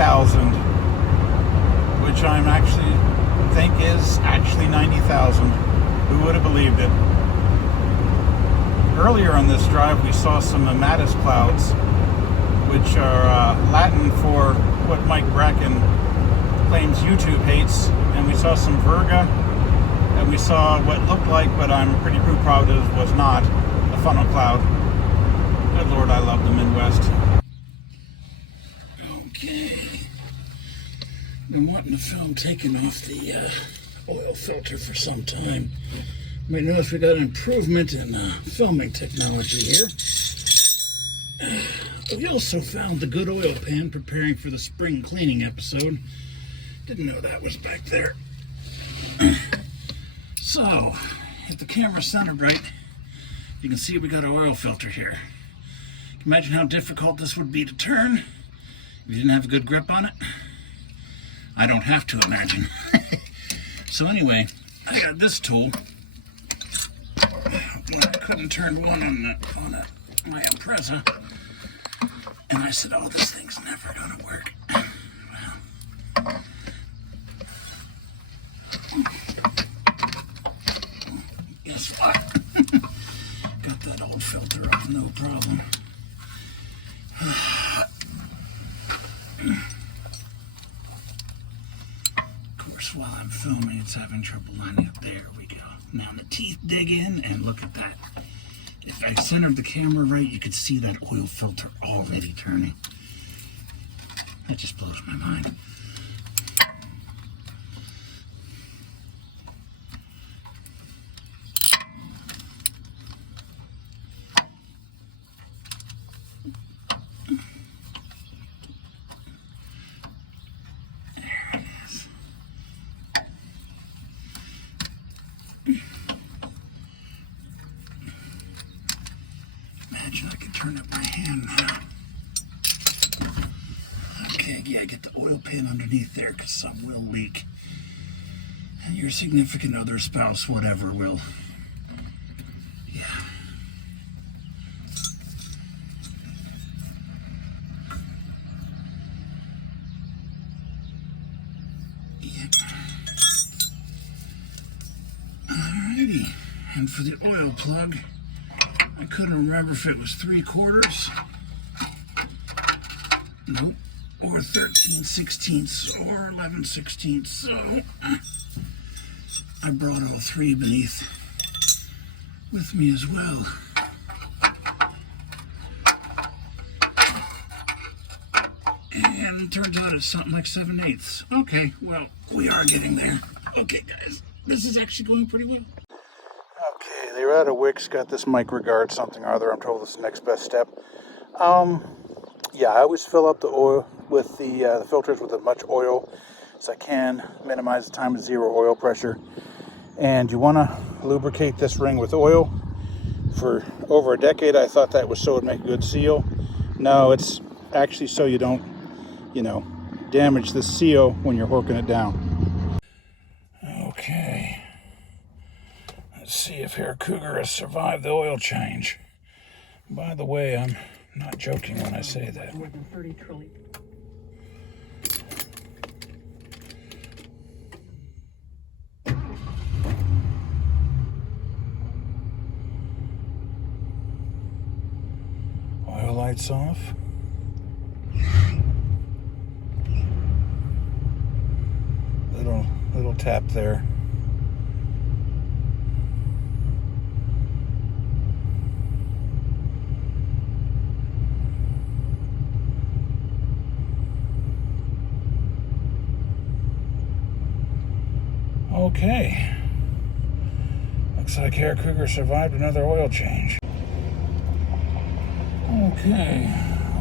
90,000, which I'm actually think is actually 90,000. Who would have believed it? Earlier on this drive, we saw some mammatus clouds, which are Latin for what Mike Bracken claims YouTube hates. And we saw some Virga, and we saw what looked like, but I'm pretty positive was not, a funnel cloud. Good Lord, I love the Midwest. Okay. Been wanting to film taking off the oil filter for some time. You may notice we got an improvement in filming technology here. We also found the good oil pan preparing for the spring cleaning episode. Didn't know that was back there. So, if the camera's centered right, you can see we got an oil filter here. Imagine how difficult this would be to turn if you didn't have a good grip on it. I don't have to imagine. So anyway, I got this tool. When I couldn't turn one on my Impreza, and I said, "Oh, this thing's never gonna work." Well, guess what? Got that old filter off, no problem. Of course, while I'm filming, it's having trouble lining up. There we go. Now the teeth dig in, and look at that. If I centered the camera right, you could see that oil filter already turning. That just blows my mind. Imagine I could turn it with my hand now. Okay, yeah, get the oil pan underneath there because some will leak. And your significant other, spouse, whatever will. Yeah. Yep. Alrighty. And for the oil plug, I couldn't remember if it was 3/4, nope, or 13/16 or 11/16. So I brought all three beneath with me as well. And it turns out it's something like 7/8. Okay, well, we are getting there. Okay, guys, this is actually going pretty well. Okay, they were out of wicks, got this microguard something or other. I'm told it's the next best step. Yeah, I always fill up the oil with the filters with as much oil as I can, minimize the time at 0 oil pressure. And you want to lubricate this ring with oil. For over a decade, I thought that was so it would make a good seal. No, it's actually so you don't, damage the seal when you're working it down. Okay. Let's see if Hair Cougar has survived the oil change. By the way, I'm not joking when I say that. More than 30 trillion. Oil lights off. Little tap there. Okay. Looks like Hair Cougar survived another oil change. Okay.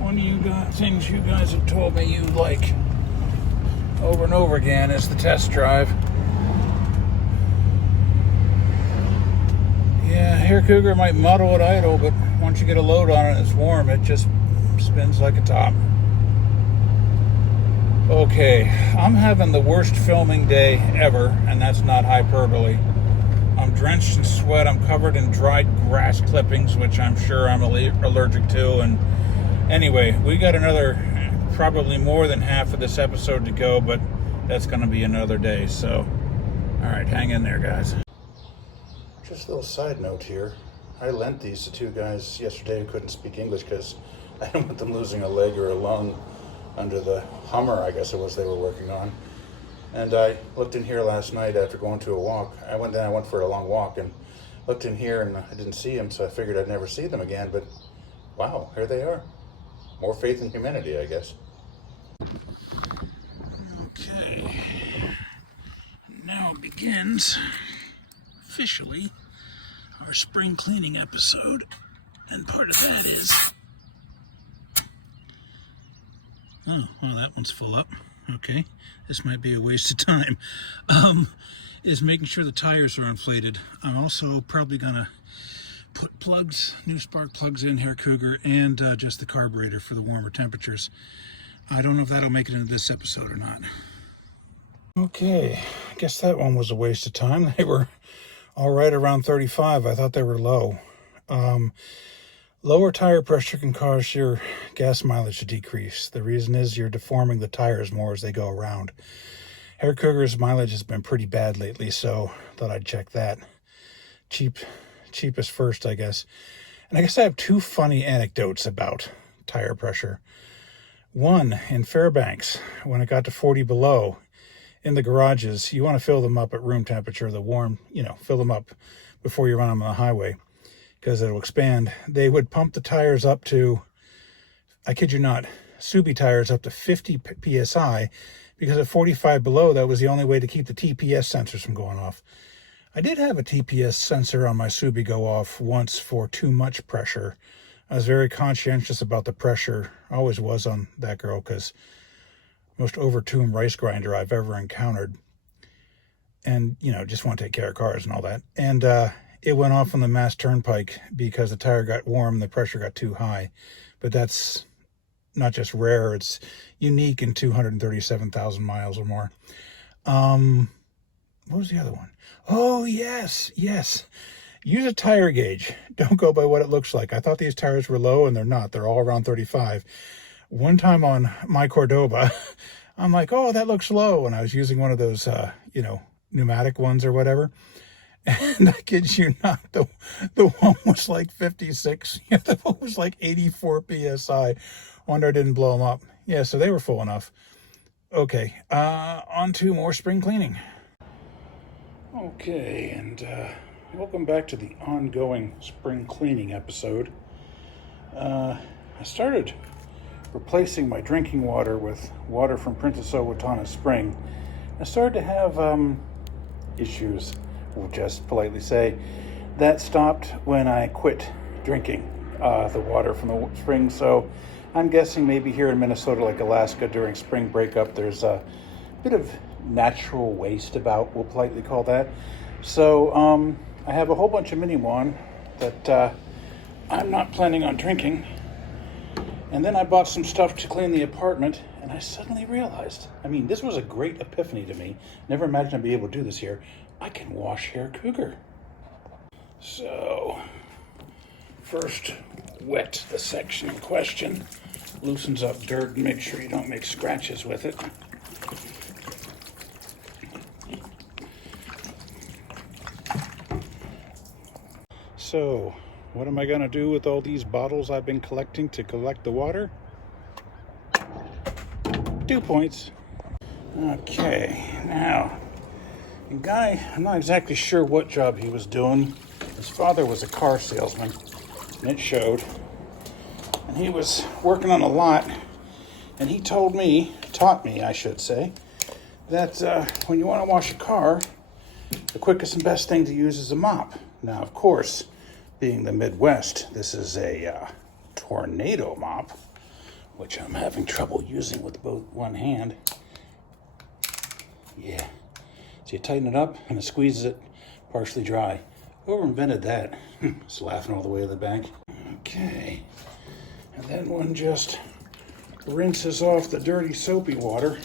One of you guys, things you guys have told me you like over and over again is the test drive. Yeah, Hair Cougar might muddle at idle, but once you get a load on it and it's warm, it just spins like a top. Okay, I'm having the worst filming day ever, and that's not hyperbole. I'm drenched in sweat, I'm covered in dried grass clippings, which I'm sure I'm allergic to, and anyway, we got another probably more than half of this episode to go, but that's going to be another day. So, all right, hang in there, guys. Just a little side note here. I lent these to two guys yesterday who couldn't speak English because I didn't want them losing a leg or a lung under the Hummer, I guess it was, they were working on. And I looked in here last night after going to a walk. I went for a long walk and looked in here and I didn't see them, so I figured I'd never see them again, but wow, here they are. More faith in humanity, I guess. Okay. Now begins, officially, our spring cleaning episode. And part of that is... Oh, well, that one's full up. Okay, this might be a waste of time. Is making sure the tires are inflated. I'm also probably gonna put plugs, new spark plugs in here, Cougar, and just the carburetor for the warmer temperatures. I don't know if that'll make it into this episode or not. Okay, I guess that one was a waste of time. They were all right around 35. I thought they were low. Lower tire pressure can cause your gas mileage to decrease. The reason is you're deforming the tires more as they go around. Hair Cougar's mileage has been pretty bad lately, so thought I'd check that. Cheapest first, I guess. And I guess I have two funny anecdotes about tire pressure. One, in Fairbanks, when it got to 40 below, in the garages, you want to fill them up at room temperature, the warm, fill them up before you run them on the highway, because it'll expand. They would pump the tires up to, I kid you not, Subi tires up to 50 PSI, because at 45 below, that was the only way to keep the TPS sensors from going off. I did have a TPS sensor on my Subi go off once for too much pressure. I was very conscientious about the pressure, always was on that girl, because most over-tuned rice grinder I've ever encountered. And, just want to take care of cars and all that. And, it went off on the Mass Turnpike because the tire got warm and the pressure got too high. But that's not just rare, it's unique in 237,000 miles or more. What was the other one? Oh, yes. Use a tire gauge. Don't go by what it looks like. I thought these tires were low, and they're not. They're all around 35. One time on my Cordoba, I'm like, oh, that looks low. And I was using one of those, pneumatic ones or whatever. And I kid you not, the one was like 56. The one was like 84 PSI. Wonder I didn't blow them up. Yeah, so they were full enough. Okay, on to more spring cleaning. Okay, and welcome back to the ongoing spring cleaning episode. I started replacing my drinking water with water from Princess Owatonna Spring. I started to have issues. We'll just politely say that stopped when I quit drinking the water from the spring. So I'm guessing maybe here in Minnesota, like Alaska, during spring breakup, there's a bit of natural waste about, we'll politely call that. So I have a whole bunch of mini wand that I'm not planning on drinking. And then I bought some stuff to clean the apartment, and I suddenly realized, this was a great epiphany to me. Never imagined I'd be able to do this here. I can wash Hair Cougar. So, first, wet the section in question. Loosens up dirt and make sure you don't make scratches with it. So, what am I going to do with all these bottles I've been collecting to collect the water? 2 points. Okay, now, a guy, I'm not exactly sure what job he was doing. His father was a car salesman, and it showed. And he was working on a lot, and he taught me, I should say, that when you want to wash a car, the quickest and best thing to use is a mop. Now, of course, being the Midwest, this is a tornado mop, which I'm having trouble using with one hand. Yeah. So you tighten it up and it squeezes it partially dry. Whoever invented that is laughing all the way to the bank. Okay. And then one just rinses off the dirty soapy water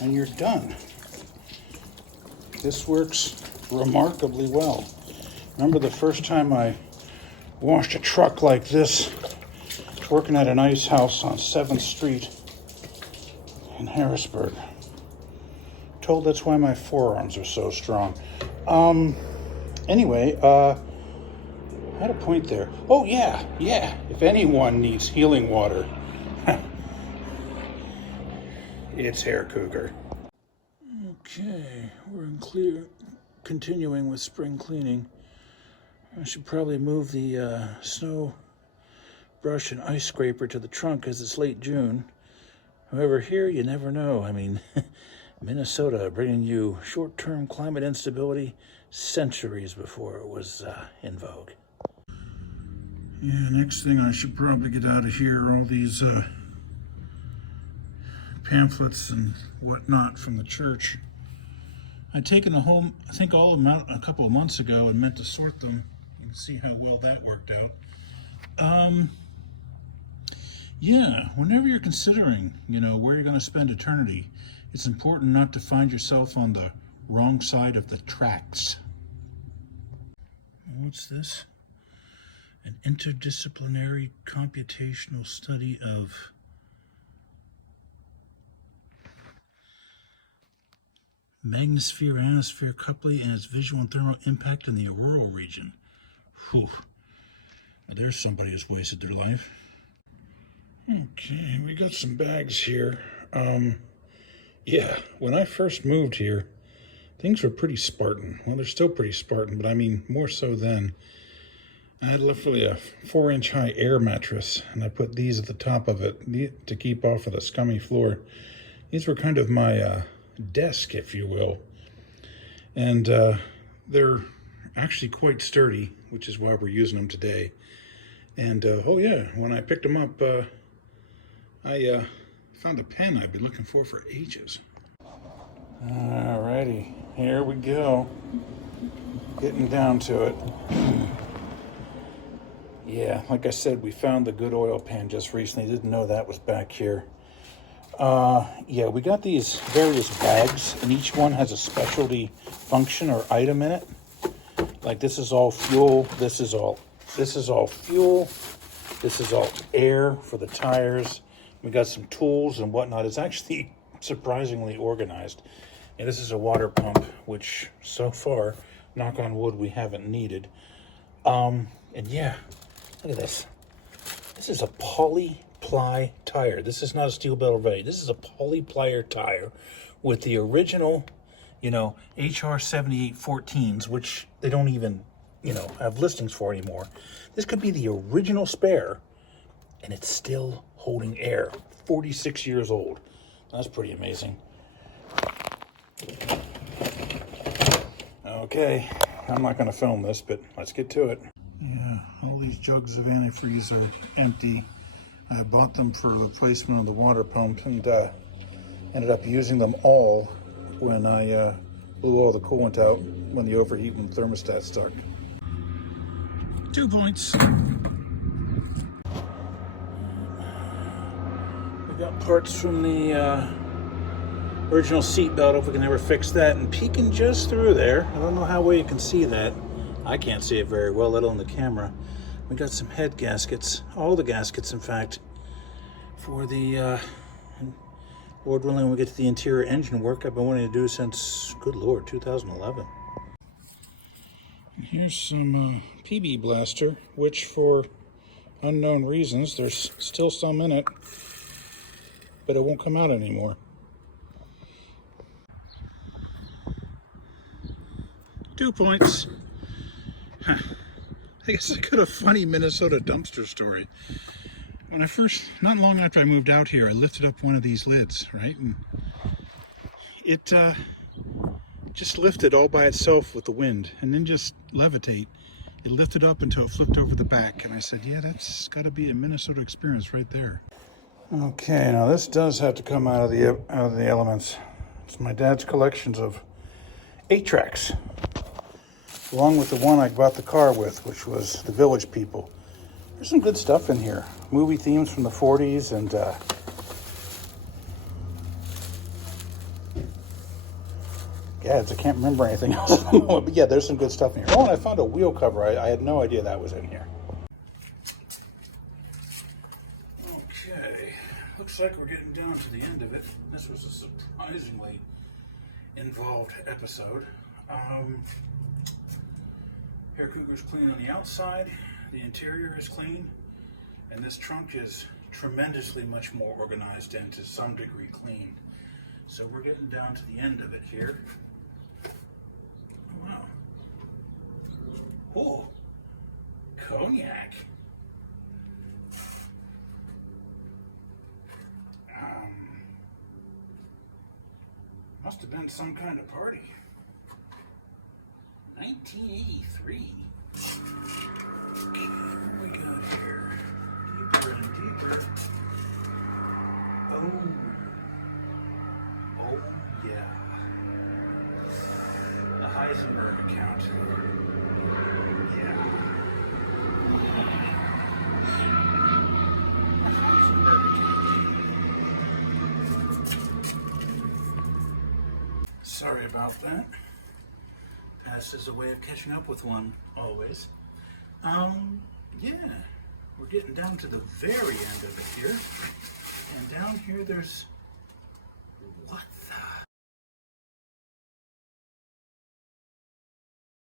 and you're done. This works remarkably well. Remember the first time I washed a truck like this working at an ice house on 7th Street in Harrisburg. Told that's why my forearms are so strong. Anyway, I had a point there. Oh, yeah. If anyone needs healing water, it's Hair Cougar. Okay, continuing with spring cleaning. I should probably move the snow brush and ice scraper to the trunk because it's late June. However, here you never know. I mean, Minnesota bringing you short-term climate instability centuries before it was in vogue. Yeah, next thing I should probably get out of here are all these pamphlets and whatnot from the church. I'd taken the whole, I think all of them out a couple of months ago and meant to sort them. You can see how well that worked out. Yeah, whenever you're considering, where you're going to spend eternity, it's important not to find yourself on the wrong side of the tracks. What's this? An interdisciplinary computational study of magnetosphere-ionosphere coupling and its visual and thermal impact in the auroral region. Whew. Well, there's somebody who's wasted their life. Okay, we got some bags here. Yeah, when I first moved here, things were pretty Spartan. Well, they're still pretty Spartan, but I mean, more so then. I had literally a 4-inch high air mattress, and I put these at the top of it to keep off of the scummy floor. These were kind of my desk, if you will. And they're actually quite sturdy, which is why we're using them today. And oh yeah, when I picked them up, I found a pen I've been looking for ages. Alrighty, here we go. Getting down to it. Yeah, like I said, we found the good oil pan just recently. Didn't know that was back here. Yeah, we got these various bags, and each one has a specialty function or item in it. Like this is all fuel, this is all fuel, this is all air for the tires. We got some tools and whatnot. It's actually surprisingly organized. And this is a water pump, which so far, knock on wood, we haven't needed. And yeah, look at this. This is a poly-ply tire. This is not a steel belt ready. This is a poly-plier tire with the original, HR 7814s, which they don't even, have listings for anymore. This could be the original spare, and it's still holding air. 46 years old. That's pretty amazing. Okay, I'm not going to film this, but let's get to it. Yeah, all these jugs of antifreeze are empty. I bought them for the replacement of the water pump and ended up using them all when I blew all the coolant out when the overheating thermostat stuck. 2 points. We got parts from the original seat belt, if we can ever fix that, and peeking just through there. I don't know how well you can see that. I can't see it very well, let alone the camera. We got some head gaskets, all the gaskets, in fact, for the Lord willing, when we get to the interior engine work I've been wanting to do since, good Lord, 2011. Here's some PB Blaster, which for unknown reasons, there's still some in it, but it won't come out anymore. 2 points. I guess I got a funny Minnesota dumpster story. When I first, not long after I moved out here, I lifted up one of these lids, right? And it just lifted all by itself with the wind and then just levitate. It lifted up until it flipped over the back. And I said, yeah, that's got to be a Minnesota experience right there. Okay, now this does have to come out of the elements. It's my dad's collections of 8-tracks, along with the one I bought the car with, which was The Village People. There's some good stuff in here. Movie themes from the 40s and gads, I can't remember anything else. But yeah, there's some good stuff in here. Oh, and I found a wheel cover. I had no idea that was in here. looks like we're getting down to the end of it. This was a surprisingly involved episode. Hair Cougar's clean on the outside, the interior is clean, and this trunk is tremendously much more organized and to some degree clean. So we're getting down to the end of it here. Oh, wow. Oh, cognac. Must have been some kind of party. 1983. Okay, what we got here? Deeper and deeper. Oh yeah. The Heisenberg account. Yeah. The Heisenberg account. Sorry about that. Past is a way of catching up with one, always. Yeah. We're getting down to the very end of it here. And down here there's... What the...